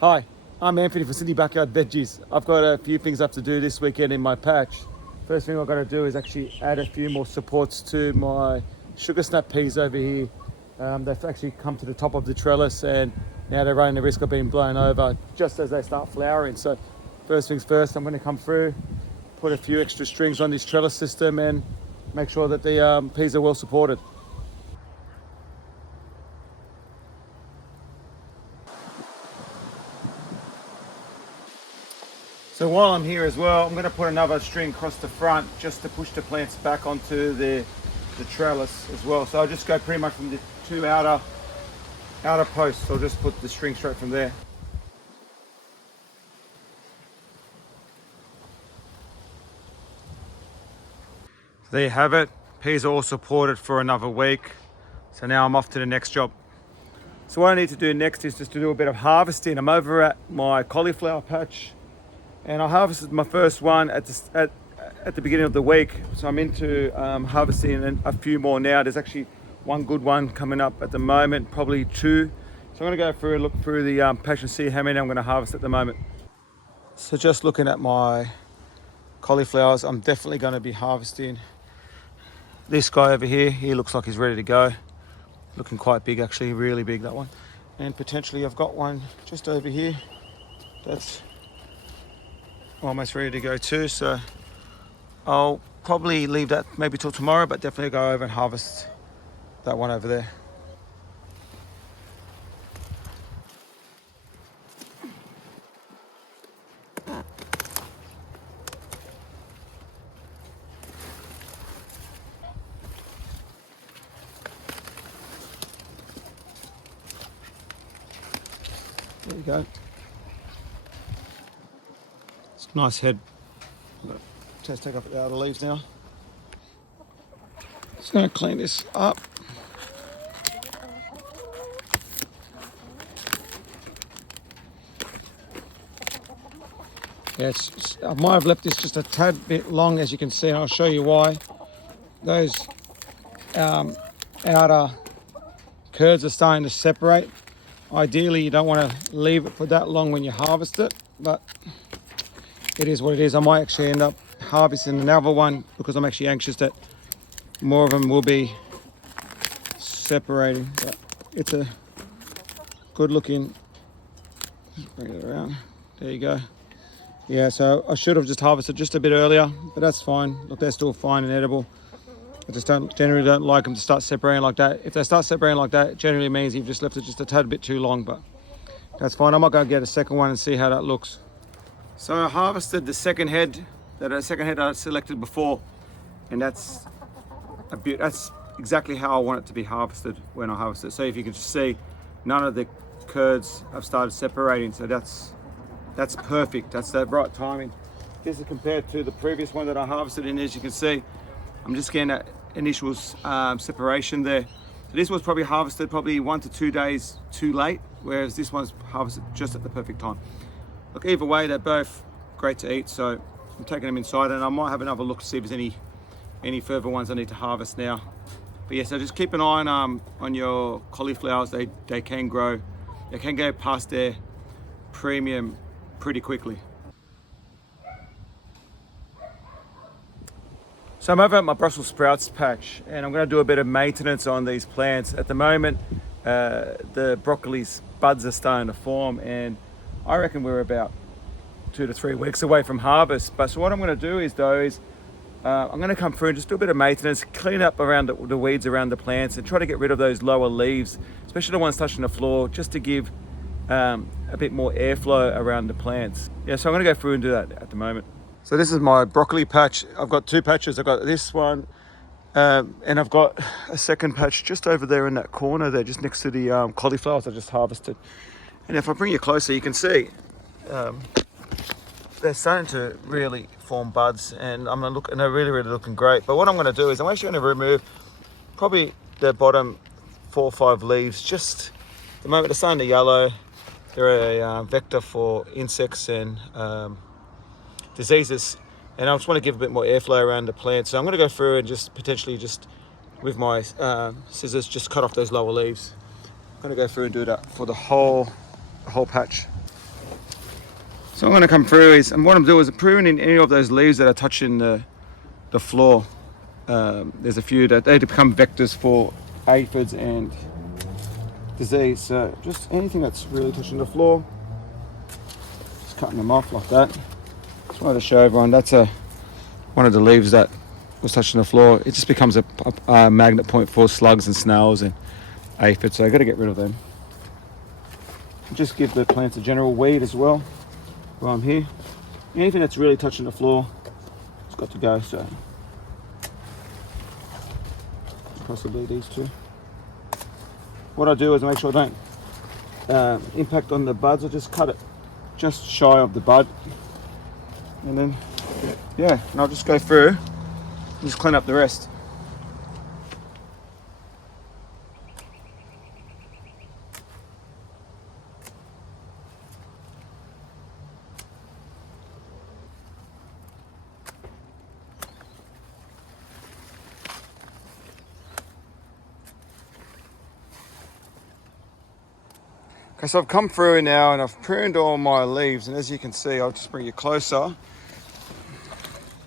Hi, I'm Anthony from Sydney Backyard Veggies. I've got a few things I have to do this weekend in my patch. First thing I've got to do is actually add a few more supports to my sugar snap peas over here. They've actually come to the top of the trellis and now they're running the risk of being blown over just as they start flowering. So first things first, I'm going to come through, put a few extra strings on this trellis system and make sure that the peas are well supported. So while I'm here as well, I'm going to put another string across the front just to push the plants back onto the trellis as well. So I'll just go pretty much from the two outer posts. I'll just put the string straight from there. There you have it. Peas are all supported for another week. So now I'm off to the next job. So what I need to do next is just to do a bit of harvesting. I'm over at my cauliflower patch. And I harvested my first one at the beginning of the week. So I'm into harvesting a few more now. There's actually one good one coming up at the moment, probably two. So I'm gonna go through and look through the patch and see how many I'm gonna harvest at the moment. So just looking at my cauliflowers, I'm definitely gonna be harvesting this guy over here. He looks like he's ready to go. Looking quite big actually, really big, that one. And potentially I've got one just over here. That's almost ready to go too, so I'll probably leave that maybe till tomorrow, but definitely go over and harvest that one over there. There you go. It's a nice head. Just take off the outer leaves now. Just going to clean this up. Yeah, I might have left this just a tad bit long, as you can see, and I'll show you why. Those outer curds are starting to separate. Ideally, you don't want to leave it for that long when you harvest it, but it is what it is. I might actually end up harvesting another one because I'm actually anxious that more of them will be separating. But it's a good looking, just bring it around, there you go. Yeah, so I should have just harvested just a bit earlier, but that's fine. Look, they're still fine and edible. I just generally don't like them to start separating like that. If they start separating like that, it generally means you've just left it just a tad bit too long, but that's fine. I might go get a second one and see how that looks. So I harvested the second head I selected before, and that's exactly how I want it to be harvested when I harvest it. So if you can just see, none of the curds have started separating, so that's perfect. That's the right timing. This is compared to the previous one that I harvested, and as you can see, I'm just getting that initial separation there. So this was probably harvested 1 to 2 days too late, whereas this one's harvested just at the perfect time. Look, either way, they're both great to eat, so I'm taking them inside, and I might have another look to see if there's any further ones I need to harvest now. But yeah, so just keep an eye on your cauliflowers. They can grow. They can go past their premium pretty quickly. So I'm over at my Brussels sprouts patch, and I'm going to do a bit of maintenance on these plants. At the moment, the broccoli's buds are starting to form, and I reckon we're about 2 to 3 weeks away from harvest. But so what I'm going to do is I'm going to come through and just do a bit of maintenance, clean up around the weeds around the plants, and try to get rid of those lower leaves, especially the ones touching the floor, just to give a bit more airflow around the plants. Yeah, so I'm going to go through and do that at the moment. So this is my broccoli patch. I've got two patches. I've got this one, and I've got a second patch just over there in that corner there, just next to the cauliflowers I just harvested. And if I bring you closer, you can see they're starting to really form buds, and and they're really, really looking great. But what I'm going to do is I'm actually going to remove probably the bottom 4 or 5 leaves. Just at the moment, they're starting to yellow. They're a vector for insects and diseases, and I just want to give a bit more airflow around the plant. So I'm going to go through and just potentially just with my scissors just cut off those lower leaves. I'm going to go through and do that for the whole patch. So I'm going to come through and what I'm doing is pruning any of those leaves that are touching the floor. There's a few that they become vectors for aphids and disease. So just anything that's really touching the floor, just cutting them off like that. Just wanted to show everyone that's one of the leaves that was touching the floor. It just becomes a magnet point for slugs and snails and aphids. So I got to get rid of them. Just give the plants a general weed as well while I'm here. Anything that's really touching the floor, it's got to go. So possibly these two. What I do is make sure I don't impact on the buds. I just cut it just shy of the bud, and then yeah, and I'll just go through and just clean up the rest. Okay, so I've come through now and I've pruned all my leaves, and as you can see, I'll just bring you closer.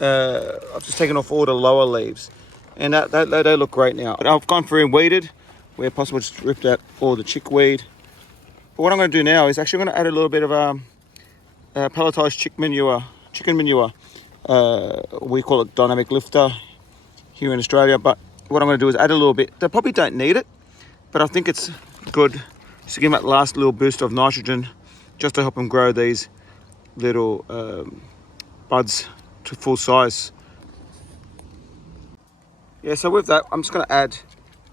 I've just taken off all the lower leaves, and they look great now. But I've gone through and weeded where possible, just ripped out all the chickweed. But what I'm going to do now is actually I'm going to add a little bit of pelletized chicken manure. We call it dynamic lifter here in Australia, but what I'm going to do is add a little bit. They probably don't need it, but I think it's good just to give them that last little boost of nitrogen, just to help them grow these little buds to full size. Yeah, so with that, I'm just going to add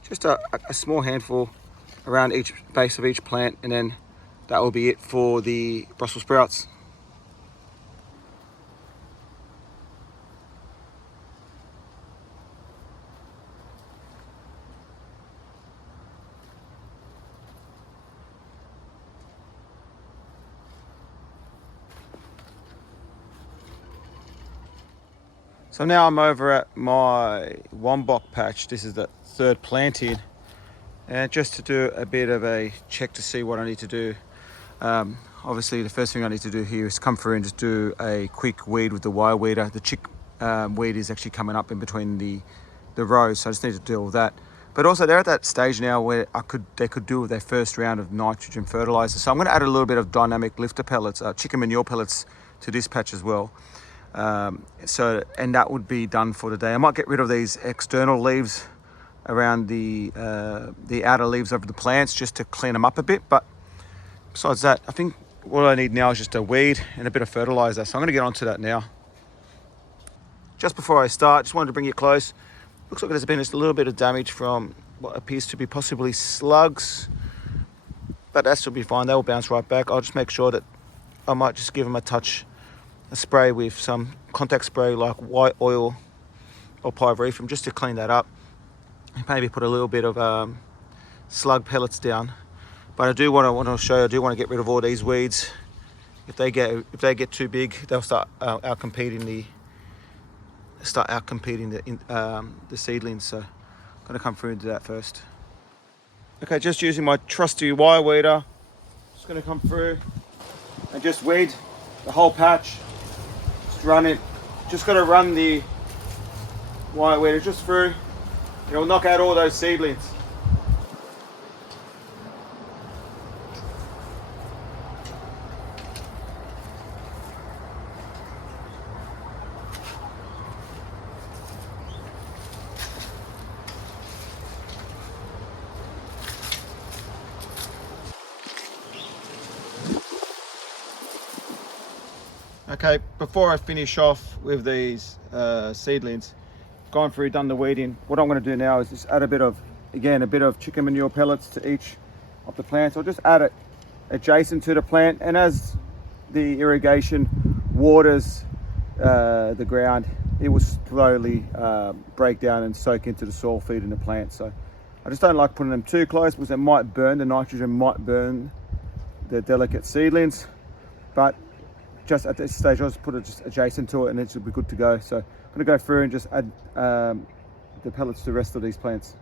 just a small handful around each base of each plant, and then that will be it for the Brussels sprouts. So now I'm over at my Wombok patch. This is the third planting, and just to do a bit of a check to see what I need to do. Obviously the first thing I need to do here is come through and just do a quick weed with the wire weeder. The chick weed is actually coming up in between the rows, so I just need to deal with that. But also they're at that stage now where they could do with their first round of nitrogen fertilizer. So I'm going to add a little bit of dynamic lifter pellets, chicken manure pellets to this patch as well. And that would be done for today. I might get rid of these external leaves around the outer leaves of the plants just to clean them up a bit. But besides that, I think what I need now is just a weed and a bit of fertilizer. So I'm going to get onto that now. Just before I start, just wanted to bring you close. Looks like there's been just a little bit of damage from what appears to be possibly slugs, but that should be fine. They will bounce right back. I'll just make sure that I might just give them a spray with some contact spray like white oil or pyrethrum just to clean that up, and maybe put a little bit of slug pellets down. But I want to show you, I do want to get rid of all these weeds. If they get too big, they'll start outcompeting the seedlings. So I'm going to come through and do that first. Okay, just using my trusty wire weeder, just going to come through and just weed the whole patch. Run it, just got to run the wire weeder just through. It'll knock out all those seedlings. Okay, before I finish off with these seedlings, gone through, done the weeding, what I'm going to do now is just add a bit of chicken manure pellets to each of the plants. I'll just add it adjacent to the plant, and as the irrigation waters the ground, it will slowly break down and soak into the soil, feeding the plant. So I just don't like putting them too close because it might burn, the nitrogen might burn the delicate seedlings. But just at this stage, I'll just put it just adjacent to it and it should be good to go. So I'm going to go through and just add the pellets to the rest of these plants.